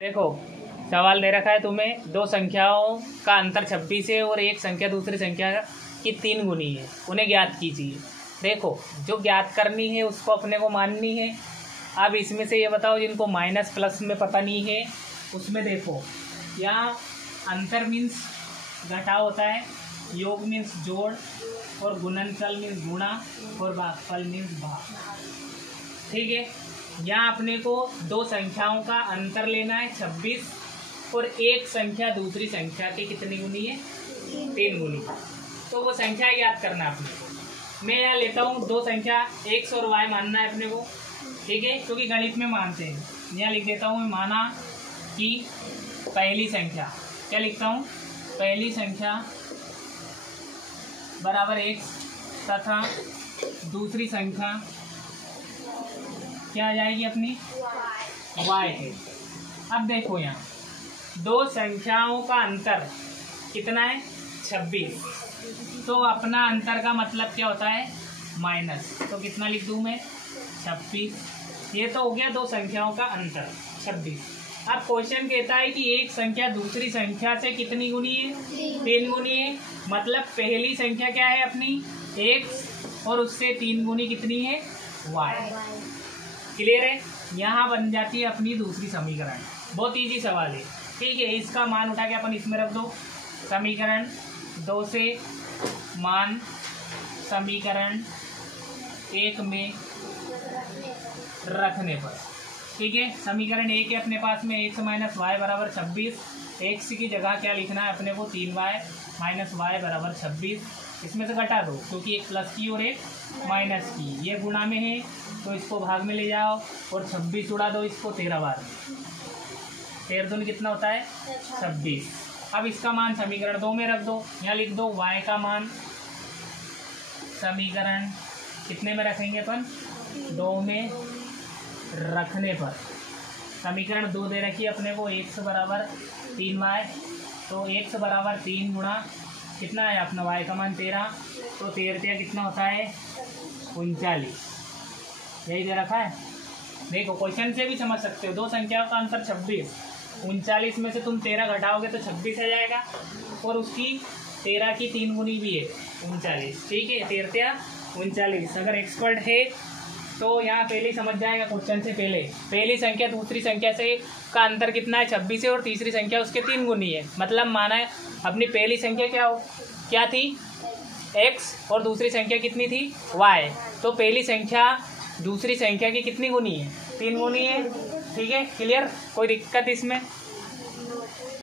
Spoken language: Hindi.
देखो, सवाल दे रखा है तुम्हें, दो संख्याओं का अंतर 26 है और एक संख्या दूसरी संख्या की 3 गुनी है, उन्हें ज्ञात कीजिए। देखो, जो ज्ञात करनी है उसको अपने को माननी है। अब इसमें से ये बताओ जिनको माइनस प्लस में पता नहीं है, उसमें देखो यहाँ अंतर मीन्स घटाव होता है, योग मीन्स जोड़, और गुणनफल मीन्स गुणा, और भागफल मीन्स भाग। ठीक है, यहाँ अपने को दो संख्याओं का अंतर लेना है 26, और एक संख्या दूसरी संख्या की कितनी गुनी है? 3 गुनी। तो वो संख्या याद करना है अपने को। मैं यहाँ लेता हूँ दो संख्या x और y मानना है अपने को। ठीक है, क्योंकि गणित में मानते हैं। यहाँ लिख देता हूँ मैं, माना कि पहली संख्या, क्या लिखता हूँ, पहली संख्या बराबर x तथा दूसरी संख्या क्या आ जाएगी अपनी? y है। अब देखो यहाँ दो संख्याओं का अंतर कितना है? 26। तो अपना अंतर का मतलब क्या होता है? माइनस। तो कितना लिख दूँ मैं? 26। ये तो हो गया दो संख्याओं का अंतर 26। अब क्वेश्चन कहता है कि एक संख्या दूसरी संख्या से कितनी गुनी है? 3 गुनी है। मतलब पहली संख्या क्या है अपनी? x, और उससे 3 गुनी कितनी है? y। क्लियर है? यहाँ बन जाती है अपनी दूसरी समीकरण। बहुत इजी सवाल है। ठीक है, इसका मान उठा के अपन इसमें रख दो। समीकरण 2 से मान समीकरण 1 में रखने पर, ठीक है, समीकरण 1 है अपने पास में, x माइनस वाई बराबर 26। x की जगह क्या लिखना है अपने को? 3y माइनस वाई बराबर 26। इसमें से घटा दो, क्योंकि एक प्लस की और एक माइनस की, ये गुणा में है तो इसको भाग में ले जाओ, और 26 उड़ा दो इसको 13 बार। 13 दूनी कितना होता है? 26। अब इसका मान समीकरण 2 में रख दो। यहाँ लिख दो y का मान समीकरण कितने में रखेंगे अपन? 2 में रखने पर समीकरण 2 दे रखी है अपने को, x बराबर 3y। तो x बराबर 3 गुणा कितना है अपना? y का मान 13। तो 13 कितना होता है? 39। यही दे रखा है। देखो, क्वेश्चन से भी समझ सकते हो, दो संख्याओं का अंतर 26, 39 में से तुम 13 घटाओगे तो 26 आ जाएगा, और उसकी 13 की 3 गुनी भी है 39। ठीक है, 13 39। अगर एक्सपर्ट है तो यहाँ पहले ही समझ जाएगा क्वेश्चन से पहले। पहली संख्या दूसरी संख्या से का अंतर कितना है? 26 है, और तीसरी संख्या उसके 3 गुनी है। मतलब माना है अपनी पहली संख्या क्या थी? x, और दूसरी संख्या कितनी थी? y। तो पहली संख्या दूसरी संख्या की कितनी गुनी है? 3 गुनी है। ठीक है, क्लियर? कोई दिक्कत इसमें?